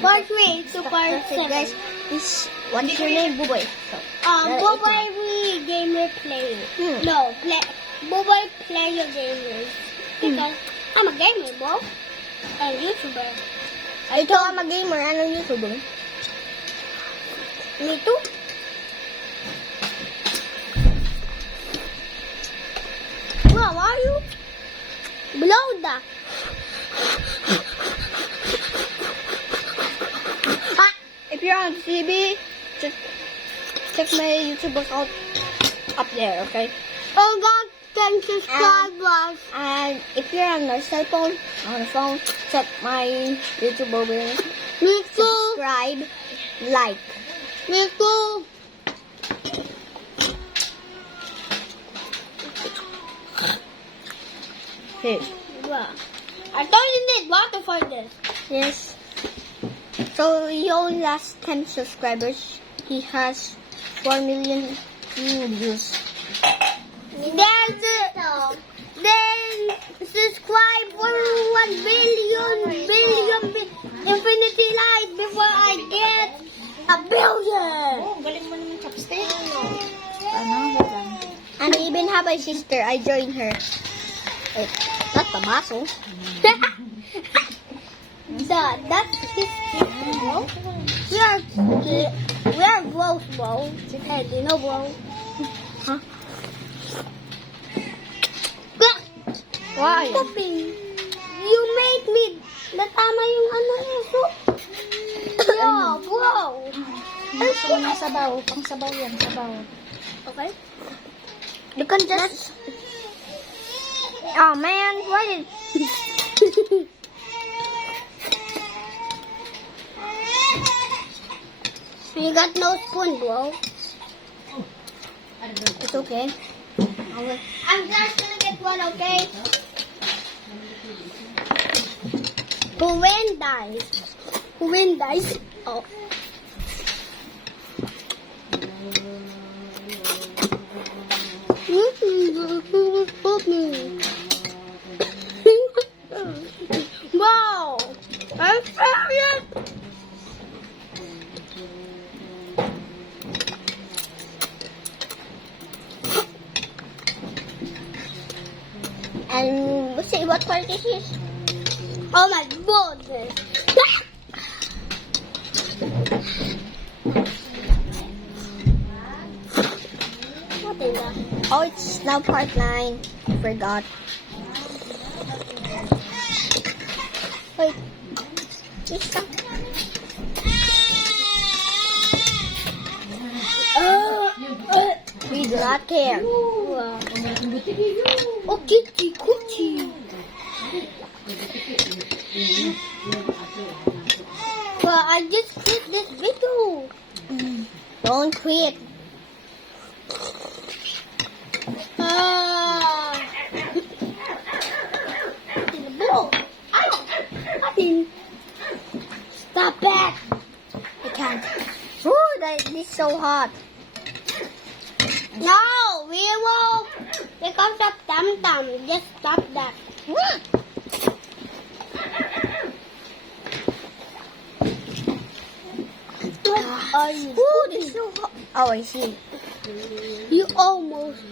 Part 3 to part 7. Guys, what's your name, Buboy? Boboy gamer player. No, Boboy player gamers. Because I'm a gamer, bro. And YouTuber. Ito ang mag-gamer. Anong YouTuber? Me too. Wow, why are you blow that? If you're on TV, just check my YouTube account up there, okay? Oh God, 10 subscribers. And if you're on a cell phone, on a phone, check my YouTube over there. Me too. Subscribe, like. Me too. Here. Wow. I thought you need water for this. Yes. So he only has 10 subscribers. He has 4 million views. Then subscribe for 1 billion infinity light before I get a billion. Oh, galing mo ng chopstick. And I even have a sister. I joined her. Wait, not the muscle. That's his bro. We are bros, bro. Hey, you know, bro. Huh? Why? Cooking. You make me natama yung ano yung soup. Yeah, bro. Gusto mo ng sabaw. Pang sabaw yan, sabaw. Okay. You can just... Oh man, what is... You got no spoon, bro. It's okay. I'm just gonna get one, okay? Who win dies? Who win dies? Oh. Wow! I'm serious! And let's see what part this is. Oh my goodness! What is that? Oh, it's now part 9. I forgot. Wait. Isa. We do not care. Wow. Oh, kitty, coochie. Well, I just quit this video. Don't quit. Blow. Ow. Nothing. Stop it. I can't. Ooh, this is so hot. No, we will. Because of Tam. Just stop that. What are you Ooh, this is so hot. Oh, I see. You almost.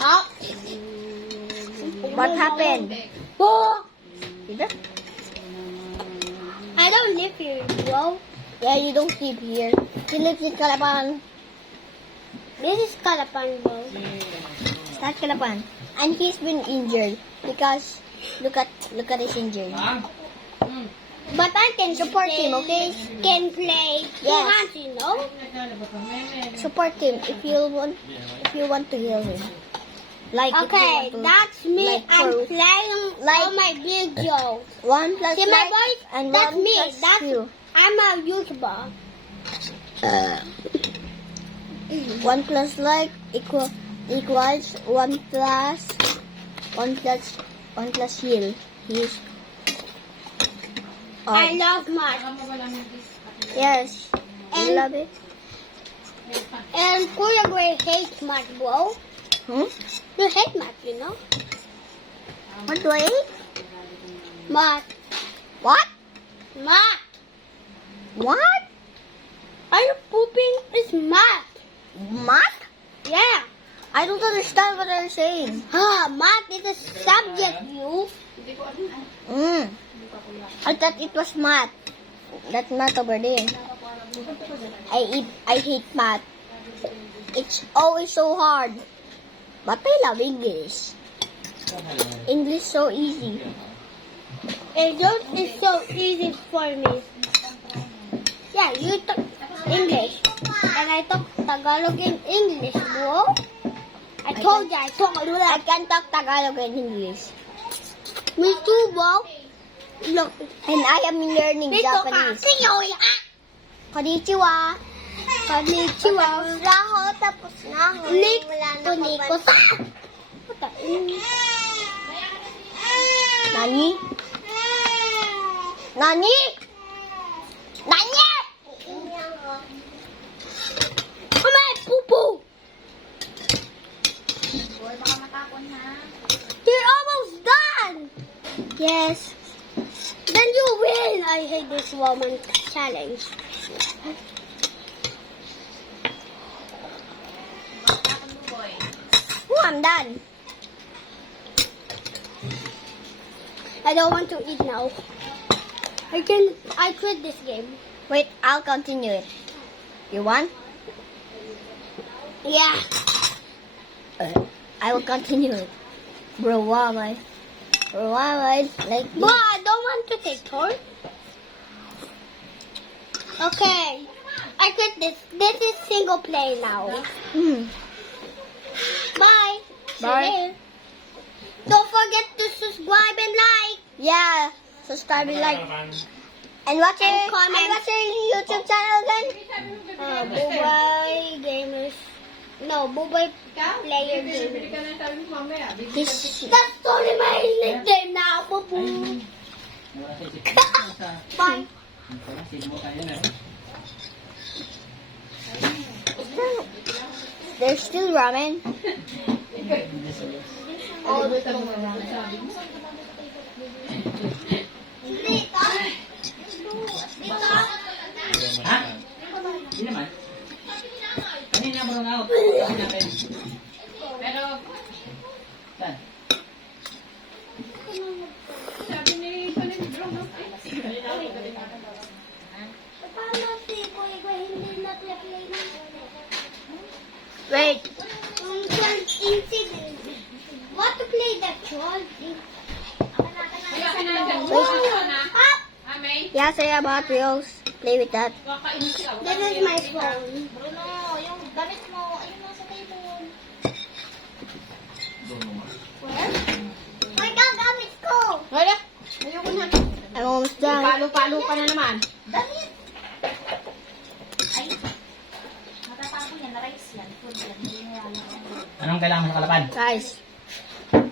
Oh. What happened? Oh. Diba? I don't live here, bro. Yeah, you don't live here. You live in Calapan. This is Calapan, bro. It's not Calapan. And he's been injured because look at his injury. But I can Support him, okay? Can play two Yes. hands, you know? Support him if you want to heal him. Like if you Okay, want to, that's me. like I'm for- playing like- all my videos. 1 plus See my like voice? and That's 1 me. plus That's 2. I'm a YouTuber. 1 plus like equals 1 plus heal. He's I love math. yes. You And- love it? And Kuya Gray hates math, bro. Hmm? You hate math, you know? What do I eat? Math. What? Math. What? Are you pooping? It's math. Math? Yeah. I don't understand what you're saying. Math is a subject, you. I thought it was math. That's math over there. I hate math. It's always so hard. But I love English. English so easy. It's so easy for me. Yeah, you talk English. And I talk Tagalog in English, bro. I told you I talk a lot. I can talk Tagalog and English. Me too, bro. Look. And I am learning Dito ka. Japanese. Sinyoy ka. Konnichiwa. Konnichiwa. Raho, tapos na ako. Tunikot. Puta. Nani? Nani? Nani? Kamay, pupo. You're almost done. Yes. Then you win. I hate this woman challenge. Oh, I'm done. I don't want to eat now. I quit this game. Wait, I'll continue it. You want? Yeah. I will continue it. Bro, why am I? Bro, why am I like this? But I don't want to take turn. Okay. I quit this. This is single play now. Hmm. Bye. See you Bye. later. Don't forget to subscribe and like. Yeah, subscribe and like. And what's your, And comment. and what's your YouTube channel again? Bubay Gamers. No, Bubay Player Gamers. This, That's only my nickname now, Bubu. Bye. there's still ramen. Oh, there's no more ramen. Ha? Hindi naman. Kanina mo na out. Ano natin? Pero, saan? Paano si Kuya hindi na-play na? Wait, What to play that troll? yeah, say about reels. Play with that. This is my phone. My gagamit ko. Wala. Ayoko na. I'm almost done. Palo-palo ka na naman. Anong kailangan mo sa kalapan? Guys, I'm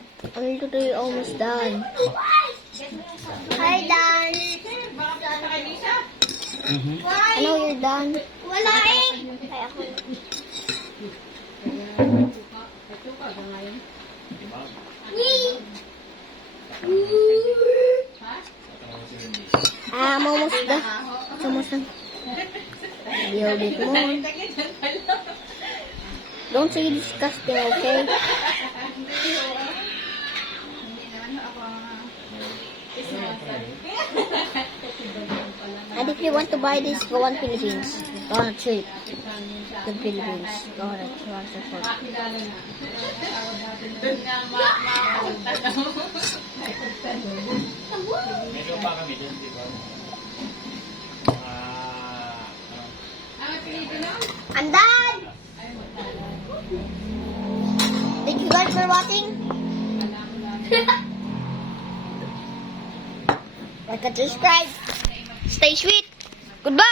literally almost done. Hi, Dan. I know you're done. Wala eh. Ay, ako. Yee. I'm almost done. It's almost done. A little bit more. Don't say disgusting, okay? And if you want to buy this, go on Philippines. Go on a trip. The Philippines. Go on a transport. Medyo pa kami dun, di ba? I'm done! Thank you guys for watching. Like and subscribe. Stay sweet. Goodbye.